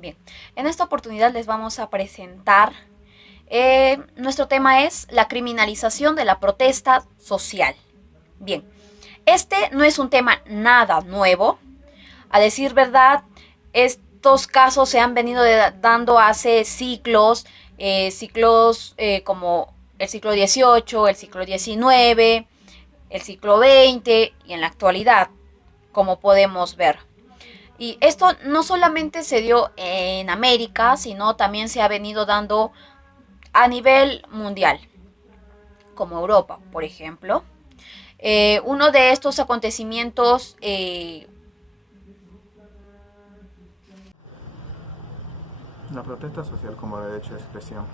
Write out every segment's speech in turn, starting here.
Bien, en esta oportunidad les vamos a presentar, nuestro tema es la criminalización de la protesta social. Bien, este no es un tema nada nuevo. A decir verdad, estos casos se han venido dando hace siglos, como el siglo XVIII, el siglo XIX, el siglo XX y en la actualidad, como podemos ver. Y esto no solamente se dio en América, sino también se ha venido dando a nivel mundial, como Europa, por ejemplo. Uno de estos acontecimientos La protesta social como derecho de expresión.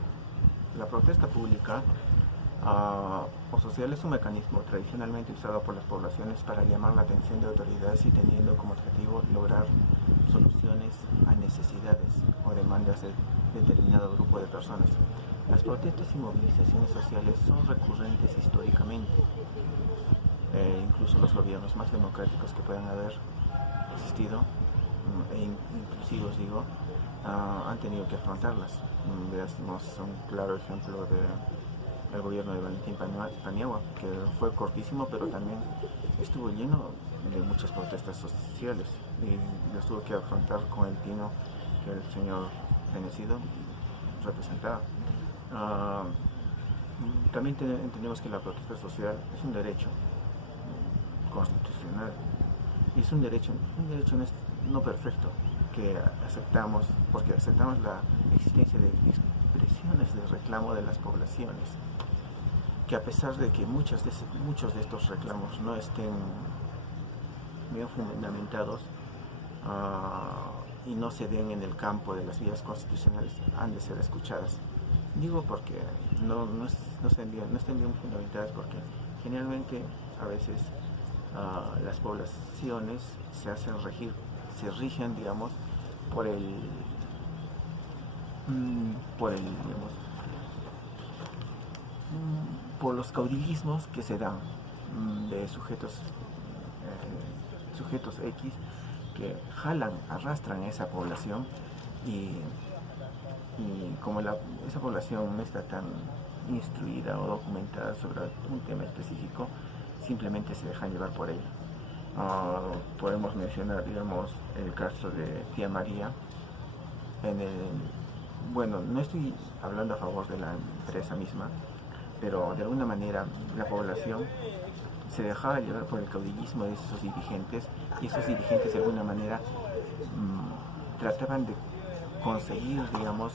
La protesta pública o social es un mecanismo tradicionalmente usado por las poblaciones para llamar la atención de autoridades y teniendo como objetivo lograr soluciones a necesidades o demandas de determinado grupo de personas. Las protestas y movilizaciones sociales son recurrentes históricamente. Incluso los gobiernos más democráticos que puedan haber existido, inclusivos digo, han tenido que afrontarlas. Veamos un claro ejemplo del gobierno de Valentín Paniagua, que fue cortísimo, pero también estuvo lleno de muchas protestas sociales y las tuvo que afrontar con el tino que el señor fenecido representaba. También entendemos que la protesta social es un derecho constitucional y es un derecho no perfecto que aceptamos porque aceptamos la existencia de expresiones de reclamo de las poblaciones que a pesar de que muchos de estos reclamos no estén bien fundamentados y no se den en el campo de las vías constitucionales, han de ser escuchadas. Digo porque no estén bien fundamentadas porque generalmente a veces las poblaciones se rigen, digamos, por el, digamos, por los caudillismos que se dan de sujetos X que arrastran a esa población y como esa población no está tan instruida o documentada sobre un tema específico, simplemente se dejan llevar por ella. Podemos mencionar, digamos, el caso de Tía María. Bueno, no estoy hablando a favor de la empresa misma, pero de alguna manera la población se dejaba llevar por el caudillismo de esos dirigentes y esos dirigentes de alguna manera trataban de conseguir, digamos,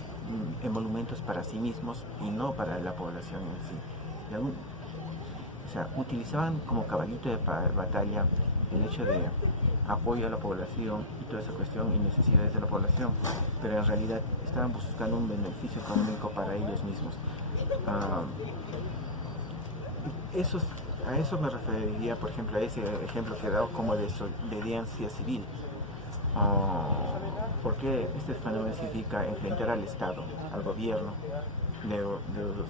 emolumentos para sí mismos y no para la población en sí. O sea, utilizaban como caballito de batalla el hecho de apoyo a la población y toda esa cuestión y necesidades de la población, pero en realidad estaban buscando un beneficio económico para ellos mismos. A eso me referiría, por ejemplo, a ese ejemplo que he dado como de desobediencia civil. Porque este fenómeno significa enfrentar al Estado, al gobierno,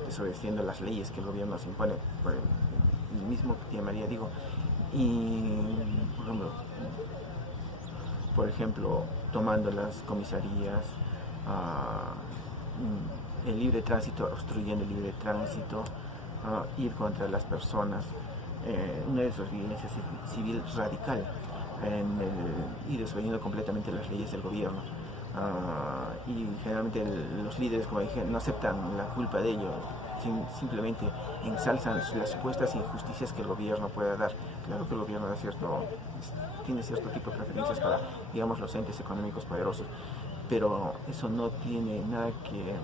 desobedeciendo las leyes que el gobierno se impone, por el mismo Tía María, digo. Y, por ejemplo, tomando las comisarías, el libre tránsito, obstruyendo el libre tránsito, ir contra las personas, una desobediencia civil radical y desobediendo completamente las leyes del gobierno. Y generalmente los líderes, como dije, no aceptan la culpa de ello, simplemente ensalzan las supuestas injusticias que el gobierno pueda dar. Claro que el gobierno tiene cierto tipo de preferencias para, digamos, los entes económicos poderosos, pero eso no tiene nada que...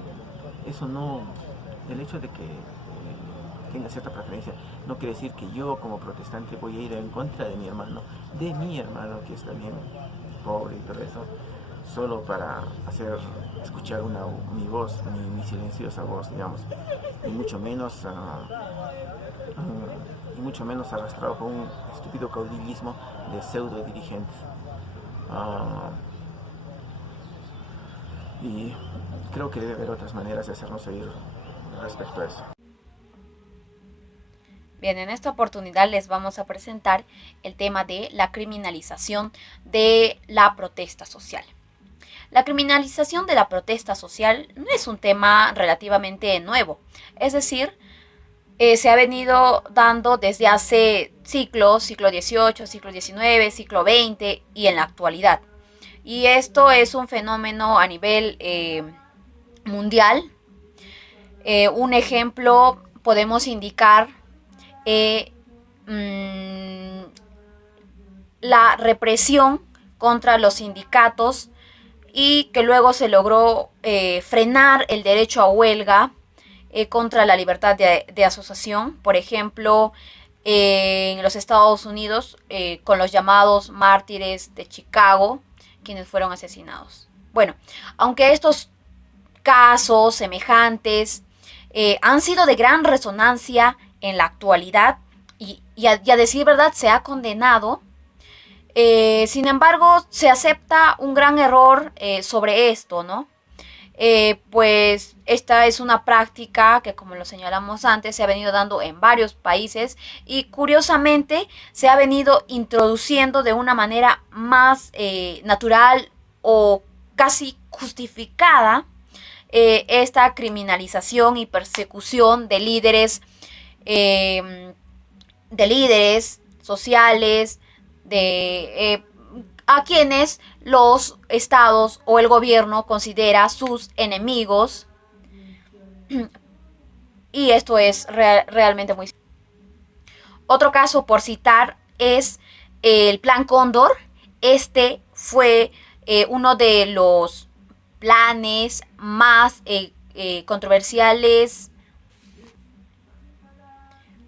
El hecho de que tenga cierta preferencia no quiere decir que yo como protestante voy a ir en contra de mi hermano que está bien pobre y todo eso, solo para hacer escuchar mi voz, mi silenciosa voz, digamos, y mucho menos arrastrado por un estúpido caudillismo de pseudo dirigentes. Y creo que debe haber otras maneras de hacernos oír respecto a eso. Bien, en esta oportunidad les vamos a presentar el tema de la criminalización de la protesta social. La criminalización de la protesta social no es un tema relativamente nuevo, es decir, se ha venido dando desde hace siglos, siglo XVIII, siglo XIX, siglo XX y en la actualidad. Y esto es un fenómeno a nivel mundial. Un ejemplo podemos indicar la represión contra los sindicatos y que luego se logró frenar el derecho a huelga contra la libertad de asociación. Por ejemplo, en los Estados Unidos, con los llamados mártires de Chicago, quienes fueron asesinados. Bueno, aunque estos casos semejantes han sido de gran resonancia en la actualidad y a decir verdad se ha condenado, sin embargo se acepta un gran error sobre esto, ¿no? Pues esta es una práctica que, como lo señalamos antes, se ha venido dando en varios países y curiosamente se ha venido introduciendo de una manera más natural o casi justificada esta criminalización y persecución de líderes sociales, a quienes los estados o el gobierno considera sus enemigos. Y esto es realmente muy... Otro caso por citar es el Plan Cóndor. Este fue uno de los planes más controversiales,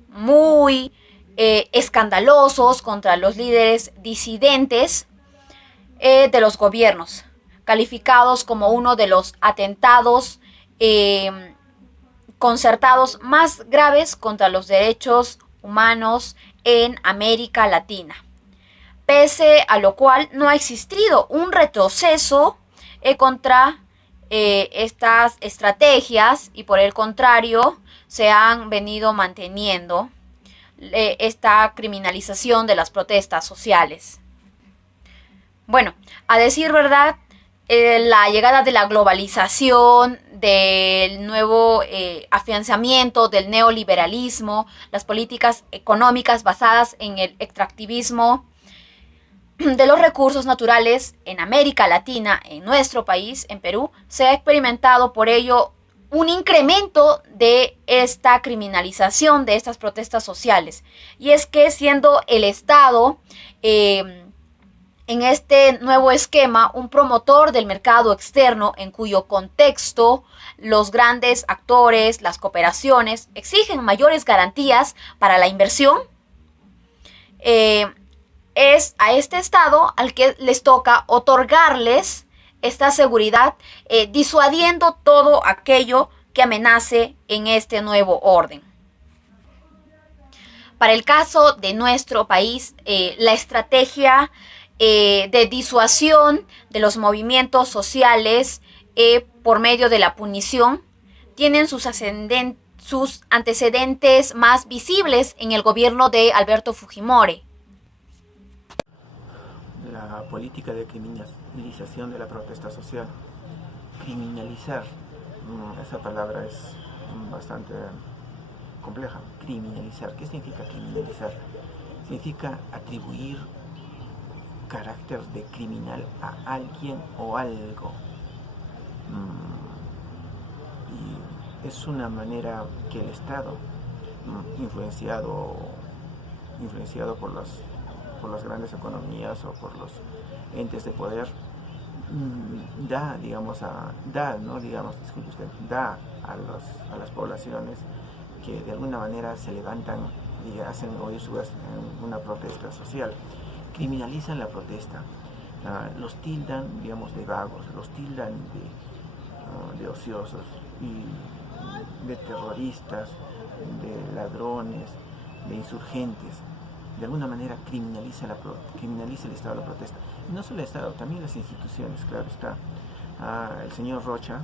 muy escandalosos contra los líderes disidentes de los gobiernos, calificados como uno de los atentados concertados más graves contra los derechos humanos en América Latina. Pese a lo cual no ha existido un retroceso contra estas estrategias y por el contrario se han venido manteniendo esta criminalización de las protestas sociales. Bueno, a decir verdad, la llegada de la globalización, del nuevo afianzamiento del neoliberalismo, las políticas económicas basadas en el extractivismo de los recursos naturales en América Latina, en nuestro país, en Perú, se ha experimentado por ello un incremento de esta criminalización de estas protestas sociales. Y es que siendo el Estado en este nuevo esquema un promotor del mercado externo en cuyo contexto los grandes actores, las cooperaciones, exigen mayores garantías para la inversión, es a este Estado al que les toca otorgarles esta seguridad, disuadiendo todo aquello que amenace en este nuevo orden. Para el caso de nuestro país, la estrategia de disuasión de los movimientos sociales por medio de la punición tienen sus antecedentes más visibles en el gobierno de Alberto Fujimori. La política de criminalización de la protesta social. Criminalizar, esa palabra es bastante compleja. Criminalizar, ¿qué significa criminalizar? Significa atribuir carácter de criminal a alguien o algo. Y es una manera que el Estado, influenciado por las grandes economías o por los entes de poder, da a las poblaciones que de alguna manera se levantan y hacen oír su voz en una protesta social. Criminalizan la protesta, los tildan, digamos, de vagos, los tildan de ociosos y de terroristas, de ladrones, de insurgentes. De alguna manera criminaliza el Estado de la protesta. Y no solo el Estado, también las instituciones, claro está. El señor Rocha,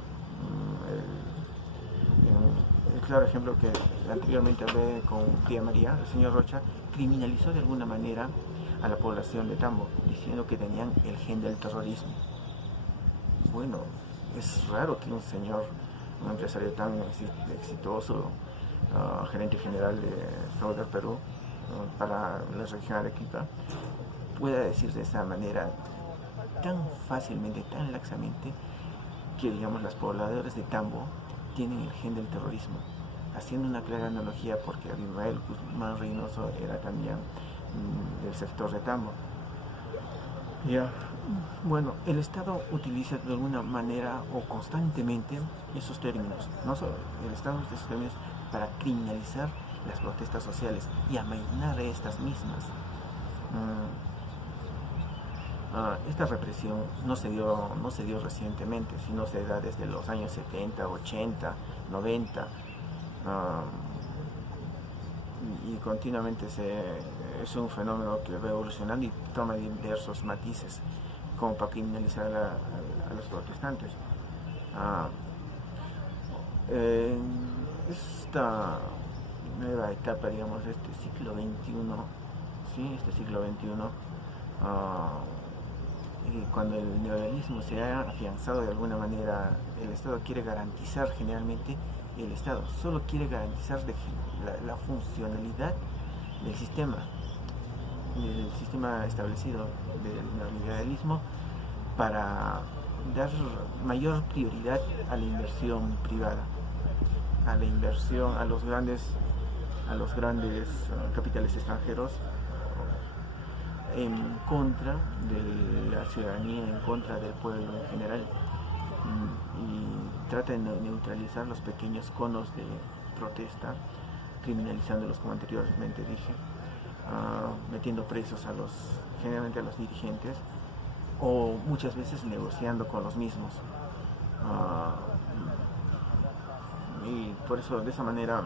el claro ejemplo que anteriormente hablé con tía María, el señor Rocha criminalizó de alguna manera a la población de Tambo, diciendo que tenían el gen del terrorismo. bueno, es raro que un señor, un empresario tan exitoso, gerente general de Frauder Perú, para la región Arequipa, pueda decir de esa manera tan fácilmente, tan laxamente, que digamos los pobladores de Tambo tienen el gen del terrorismo, haciendo una clara analogía porque Abimael Guzmán Reynoso era también del sector de Tambo. Ya. Bueno, el Estado utiliza de alguna manera o constantemente esos términos, no solo el Estado usa esos términos para criminalizar las protestas sociales y amainar estas mismas. Esta represión no se dio recientemente, sino se da desde los años 70, 80, 90, y continuamente es un fenómeno que va evolucionando y toma diversos matices como para criminalizar a los protestantes. Esta nueva etapa, digamos, de este siglo XXI, ¿sí? Este siglo XXI, cuando el neoliberalismo se ha afianzado de alguna manera, el Estado quiere garantizar generalmente, el Estado solo quiere garantizar la funcionalidad del sistema establecido del neoliberalismo para dar mayor prioridad a la inversión privada, a la inversión a los grandes capitales extranjeros, en contra de la ciudadanía, en contra del pueblo en general, y trata de neutralizar los pequeños conos de protesta, criminalizándolos como anteriormente dije, metiendo presos generalmente a los dirigentes, o muchas veces negociando con los mismos, y por eso de esa manera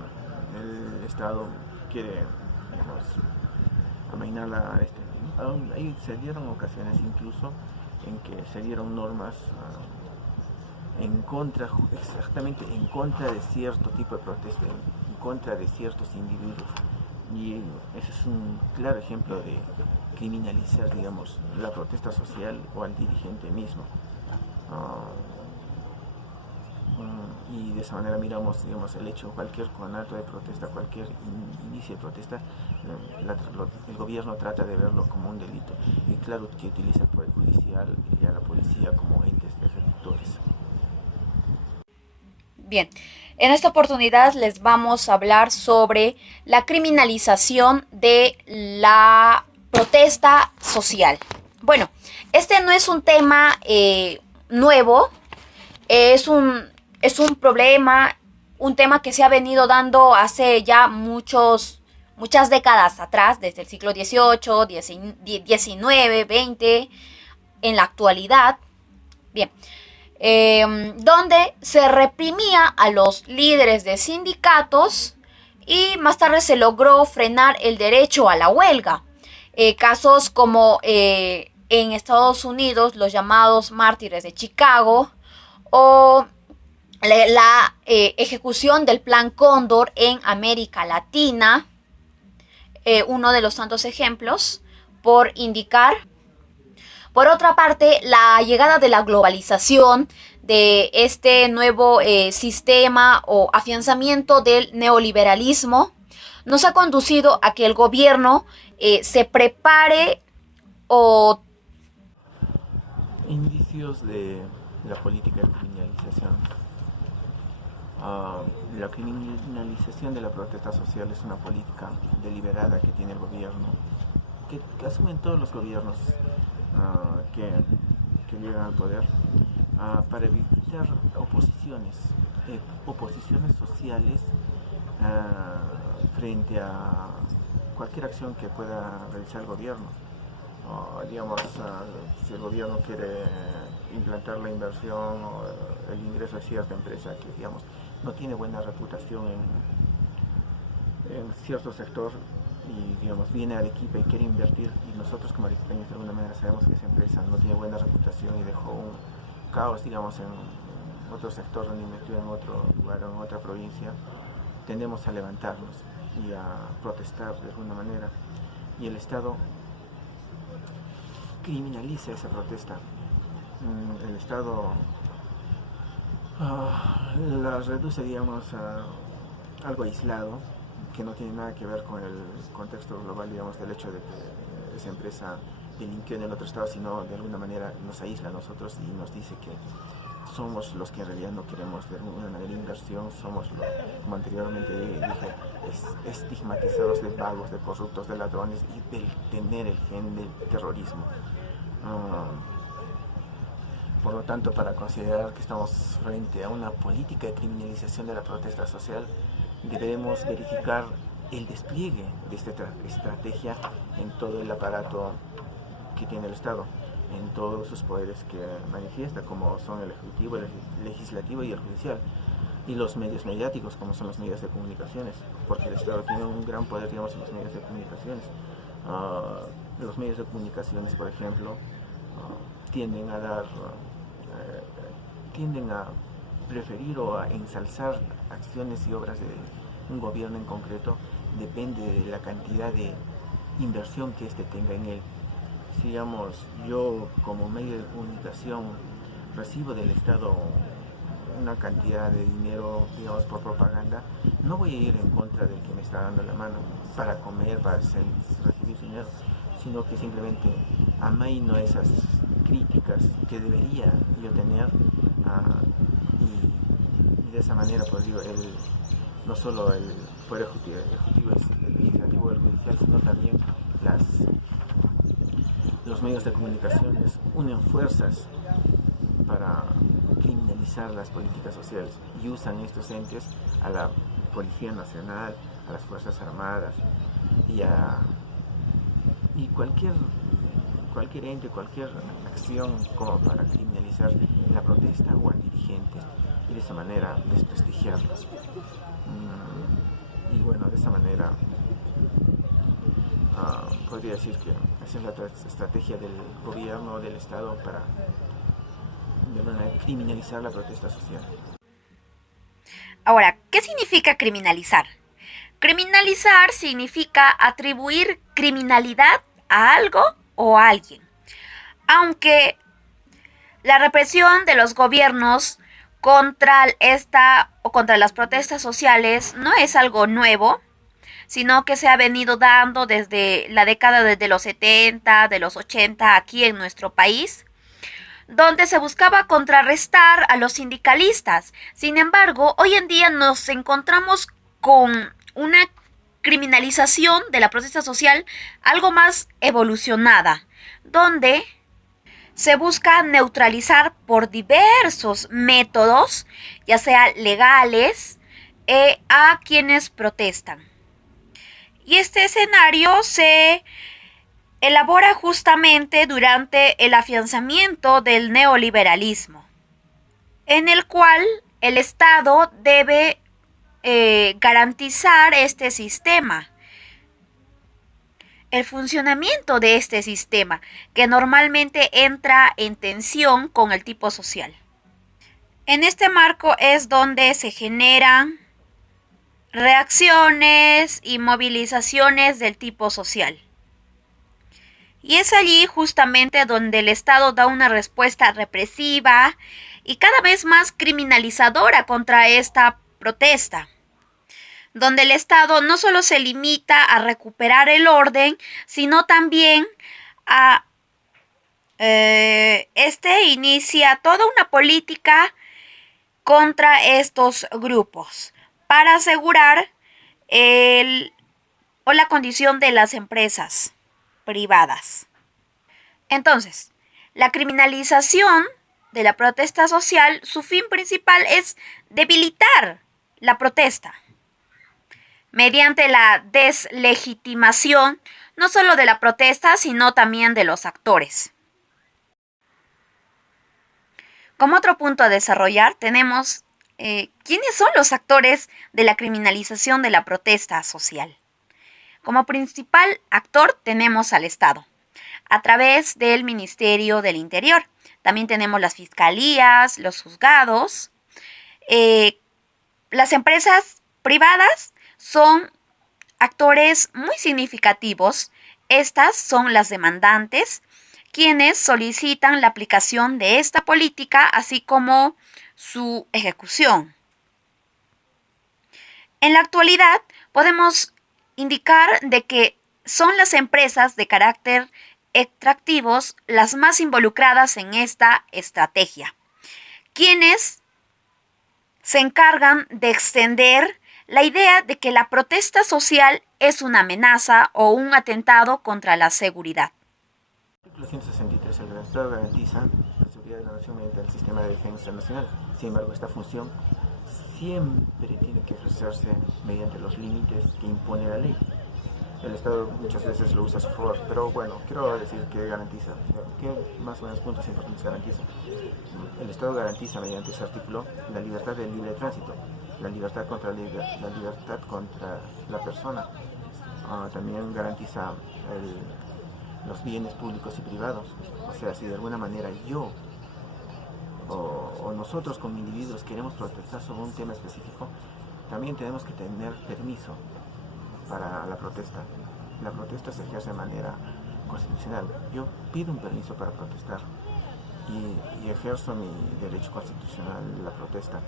el Estado quiere, digamos, amainar ahí se dieron ocasiones incluso en que se dieron normas exactamente en contra de cierto tipo de protesta, en contra de ciertos individuos, y ese es un claro ejemplo de criminalizar, digamos, la protesta social o al dirigente mismo. Y de esa manera miramos, digamos, el hecho, cualquier conato de protesta, cualquier inicio de protesta, el gobierno trata de verlo como un delito, y claro que utiliza el Poder Judicial y a la policía como entes ejecutores. Bien, en esta oportunidad les vamos a hablar sobre la criminalización de la protesta social. Bueno, este no es un tema nuevo, es un problema, un tema que se ha venido dando hace ya muchas décadas atrás, desde el siglo XVIII, XIX, XX, en la actualidad. Bien, donde se reprimía a los líderes de sindicatos y más tarde se logró frenar el derecho a la huelga. Casos como en Estados Unidos, los llamados mártires de Chicago, o la ejecución del Plan Cóndor en América Latina, uno de los tantos ejemplos por indicar. Por otra parte, la llegada de la globalización, de este nuevo sistema o afianzamiento del neoliberalismo, nos ha conducido a que el gobierno se prepare o... Indicios de la política de criminalización. La criminalización de la protesta social es una política deliberada que tiene el gobierno, que asumen todos los gobiernos que llegan al poder, para evitar oposiciones sociales frente a cualquier acción que pueda realizar el gobierno. Digamos, si el gobierno quiere implantar la inversión o el ingreso de cierta empresa que, digamos, no tiene buena reputación en cierto sector, y, digamos, viene a Arequipa y quiere invertir, y nosotros como arequipeños de alguna manera sabemos que esa empresa no tiene buena reputación y dejó un caos, digamos, en otro sector, donde invirtió en otro lugar o en otra provincia, tendemos a levantarnos y a protestar de alguna manera, y el Estado criminaliza esa protesta, el Estado la reduce, digamos, a algo aislado, que no tiene nada que ver con el contexto global, digamos, del hecho de que esa empresa delinquió en el otro estado, sino de alguna manera nos aísla a nosotros y nos dice que somos los que en realidad no queremos de una manera inversión, somos, como anteriormente dije, estigmatizados de vagos, de corruptos, de ladrones y del tener el gen del terrorismo. Por lo tanto, para considerar que estamos frente a una política de criminalización de la protesta social, debemos verificar el despliegue de esta estrategia en todo el aparato que tiene el Estado, en todos sus poderes que manifiesta, como son el Ejecutivo, el Legislativo y el Judicial, y los medios mediáticos, como son los medios de comunicaciones, porque el Estado tiene un gran poder, digamos, en los medios de comunicaciones. Los medios de comunicaciones, por ejemplo, tienden a preferir o a ensalzar acciones y obras de un gobierno en concreto, depende de la cantidad de inversión que éste tenga en él. Si, digamos, yo como medio de comunicación recibo del Estado una cantidad de dinero, digamos, por propaganda, no voy a ir en contra del que me está dando la mano para comer, para recibir dinero, sino que simplemente amaino esas críticas que debería yo tener, y de esa manera, pues digo, no solo el Poder Ejecutivo, el Legislativo, el Judicial, sino también los medios de comunicaciones unen fuerzas para criminalizar las políticas sociales y usan estos entes a la Policía Nacional, a las Fuerzas Armadas y cualquier ente, cualquier acción como para criminalizar la protesta o al dirigente y de esa manera desprestigiarlos. Y bueno, de esa manera podría decir que esa es la estrategia del gobierno, del Estado, para de manera criminalizar la protesta social. Ahora, ¿qué significa criminalizar? Criminalizar significa atribuir criminalidad a algo o a alguien. Aunque la represión de los gobiernos contra esta o contra las protestas sociales no es algo nuevo, sino que se ha venido dando desde la década de los 70, de los 80 aquí en nuestro país, donde se buscaba contrarrestar a los sindicalistas. Sin embargo, hoy en día nos encontramos con una criminalización de la protesta social algo más evolucionada, donde se busca neutralizar por diversos métodos, ya sea legales, a quienes protestan. Y este escenario se elabora justamente durante el afianzamiento del neoliberalismo, en el cual el Estado debe garantizar este sistema, el funcionamiento de este sistema, que normalmente entra en tensión con el tipo social. En este marco es donde se generan reacciones y movilizaciones del tipo social. Y es allí justamente donde el Estado da una respuesta represiva y cada vez más criminalizadora contra esta protesta, donde el Estado no solo se limita a recuperar el orden, sino también inicia toda una política contra estos grupos para asegurar la condición de las empresas privadas. Entonces, la criminalización de la protesta social, su fin principal es debilitar la protesta mediante la deslegitimación no solo de la protesta, sino también de los actores. Como otro punto a desarrollar, tenemos ¿quiénes son los actores de la criminalización de la protesta social? Como principal actor tenemos al Estado, a través del Ministerio del Interior. También tenemos las fiscalías, los juzgados. Las empresas privadas son actores muy significativos. Estas son las demandantes, quienes solicitan la aplicación de esta política, así como su ejecución. En la actualidad, podemos indicar de que son las empresas de carácter extractivos las más involucradas en esta estrategia, quienes se encargan de extender la idea de que la protesta social es una amenaza o un atentado contra la seguridad. El artículo 163. El Estado garantiza la seguridad de la nación mediante el sistema de defensa nacional. Sin embargo, esta función siempre tiene que ejercerse mediante los límites que impone la ley. El Estado muchas veces lo usa a su favor, pero bueno, quiero decir que garantiza, ¿qué más o menos puntos importantes garantiza? El Estado garantiza mediante ese artículo la libertad del libre tránsito, la libertad contra la persona, también garantiza los bienes públicos y privados. O sea, si de alguna manera yo o nosotros como individuos queremos protestar sobre un tema específico, también tenemos que tener permiso para la protesta. La protesta se ejerce de manera constitucional. Yo pido un permiso para protestar y ejerzo mi derecho constitucional, la protesta.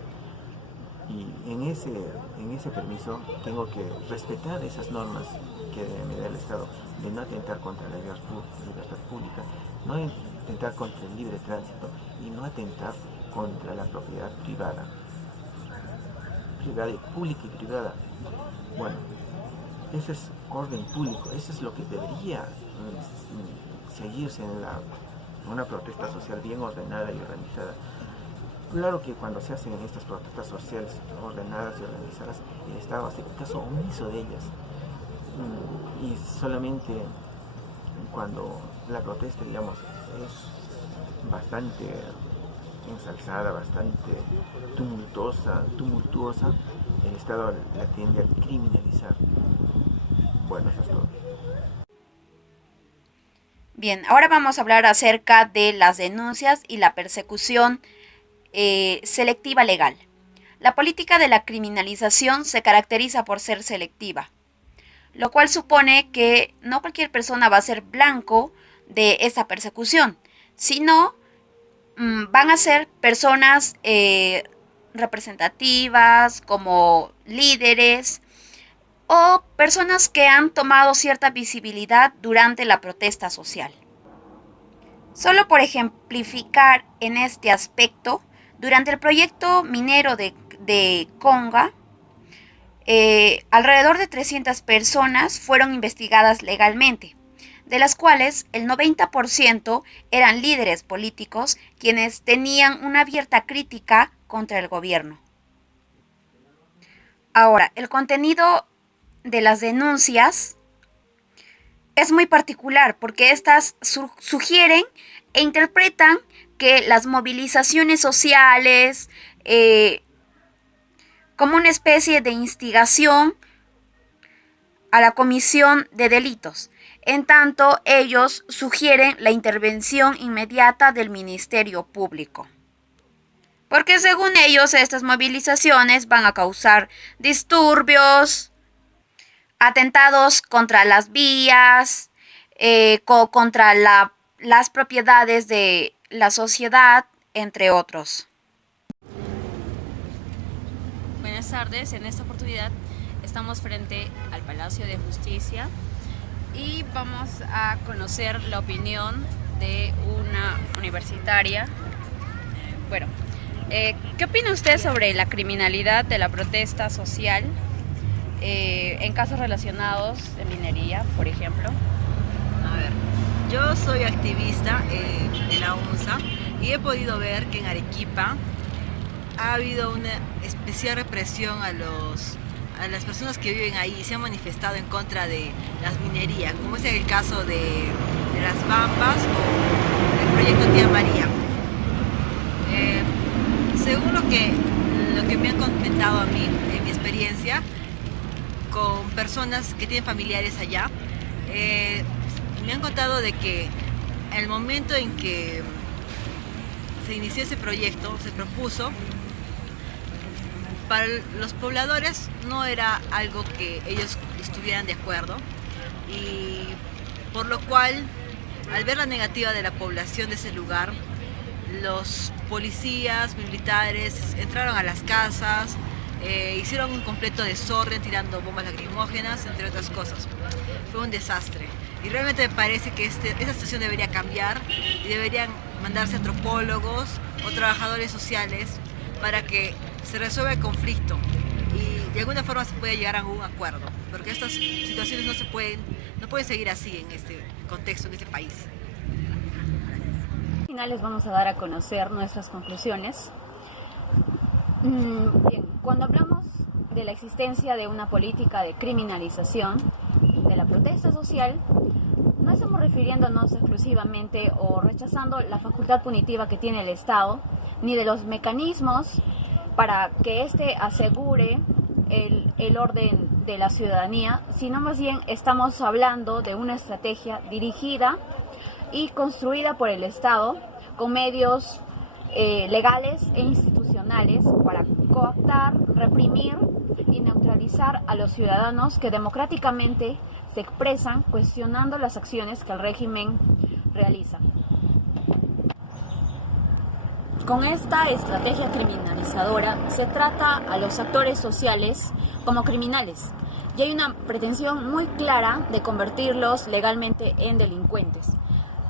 Y en ese permiso tengo que respetar esas normas que me da el Estado, de no atentar contra la libertad pública, no atentar contra el libre tránsito y no atentar contra la propiedad privada, pública y privada. Bueno, ese es orden público, eso es lo que debería seguirse en una protesta social bien ordenada y organizada. Claro que cuando se hacen estas protestas sociales ordenadas y organizadas, el Estado hace caso omiso de ellas. Y solamente cuando la protesta, digamos, es bastante ensalzada, bastante tumultuosa, el Estado la tiende a criminalizar. Bueno, eso es todo. Bien, ahora vamos a hablar acerca de las denuncias y la persecución selectiva legal. La política de la criminalización se caracteriza por ser selectiva, lo cual supone que no cualquier persona va a ser blanco de esa persecución, sino van a ser personas representativas, como líderes o personas que han tomado cierta visibilidad durante la protesta social. Solo por ejemplificar en este aspecto, durante el proyecto minero de Conga, alrededor de 300 personas fueron investigadas legalmente, de las cuales el 90% eran líderes políticos quienes tenían una abierta crítica contra el gobierno. Ahora, el contenido de las denuncias es muy particular porque estas sugieren e interpretan que las movilizaciones sociales como una especie de instigación a la comisión de delitos. En tanto, ellos sugieren la intervención inmediata del Ministerio Público. Porque según ellos, estas movilizaciones van a causar disturbios, atentados contra las vías, contra las propiedades de la sociedad, entre otros. Buenas tardes, en esta oportunidad estamos frente al Palacio de Justicia y vamos a conocer la opinión de una universitaria. Bueno, ¿qué opina usted sobre la criminalidad de la protesta social en casos relacionados de minería, por ejemplo? A ver, yo soy activista de la UNSA y he podido ver que en Arequipa ha habido una especial represión a las personas que viven ahí y se han manifestado en contra de las minerías, como es el caso de las Bambas o del proyecto Tía María. Según lo que me han comentado a mí, en mi experiencia, con personas que tienen familiares allá, me han contado de que el momento en que se inició ese proyecto, se propuso, para los pobladores no era algo que ellos estuvieran de acuerdo y por lo cual al ver la negativa de la población de ese lugar, los policías, militares entraron a las casas, hicieron un completo desorden tirando bombas lacrimógenas, entre otras cosas. Fue un desastre. Y realmente me parece que esa situación debería cambiar y deberían mandarse antropólogos o trabajadores sociales para que se resuelva el conflicto y de alguna forma se pueda llegar a un acuerdo, porque estas situaciones no pueden seguir así en este contexto, en este país. Al final les vamos a dar a conocer nuestras conclusiones. Bien, cuando hablamos de la existencia de una política de criminalización de la protesta social, no estamos refiriéndonos exclusivamente o rechazando la facultad punitiva que tiene el Estado, ni de los mecanismos para que éste asegure el orden de la ciudadanía, sino más bien estamos hablando de una estrategia dirigida y construida por el Estado con medios legales e institucionales para coactar, reprimir y neutralizar a los ciudadanos que democráticamente se expresan cuestionando las acciones que el régimen realiza. Con esta estrategia criminalizadora se trata a los actores sociales como criminales y hay una pretensión muy clara de convertirlos legalmente en delincuentes.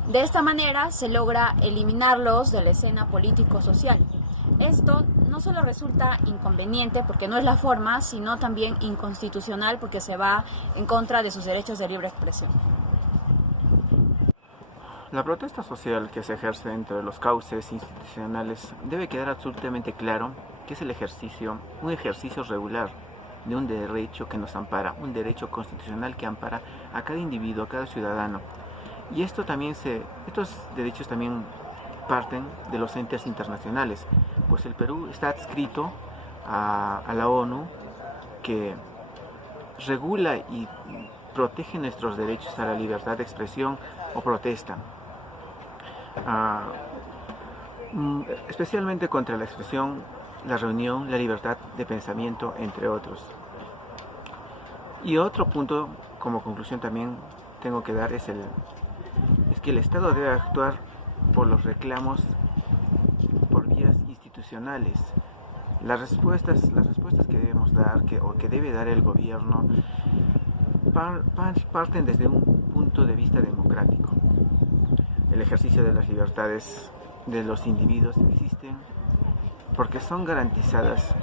De esta manera se logra eliminarlos de la escena político-social. Esto no solo resulta inconveniente porque no es la forma, sino también inconstitucional porque se va en contra de sus derechos de libre expresión. La protesta social que se ejerce dentro de los cauces institucionales debe quedar absolutamente claro que es un ejercicio regular de un derecho que nos ampara, un derecho constitucional que ampara a cada individuo, a cada ciudadano. Y estos derechos también parten de los entes internacionales, pues el Perú está adscrito a la ONU, que regula y protege nuestros derechos a la libertad de expresión o protesta, especialmente contra la expresión, la reunión, la libertad de pensamiento, entre otros. Y otro punto, como conclusión también tengo que dar, es que el Estado debe actuar por los reclamos por vías institucionales. Las respuestas que debemos dar, o que debe dar el gobierno, parten desde un punto de vista democrático. El ejercicio de las libertades de los individuos existen porque son garantizadas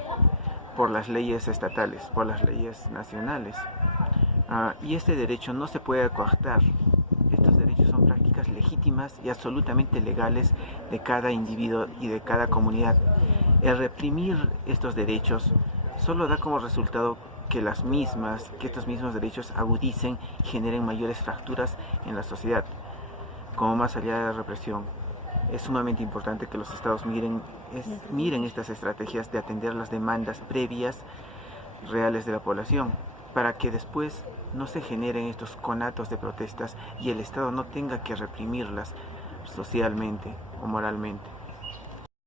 por las leyes estatales, por las leyes nacionales. Y este derecho no se puede coartar. Estos derechos son prácticas legítimas y absolutamente legales de cada individuo y de cada comunidad. El reprimir estos derechos solo da como resultado que estos mismos derechos agudicen y generen mayores fracturas en la sociedad. Como más allá de la represión, es sumamente importante que los estados miren estas estrategias de atender las demandas previas reales de la población, para que después no se generen estos conatos de protestas y el Estado no tenga que reprimirlas socialmente o moralmente.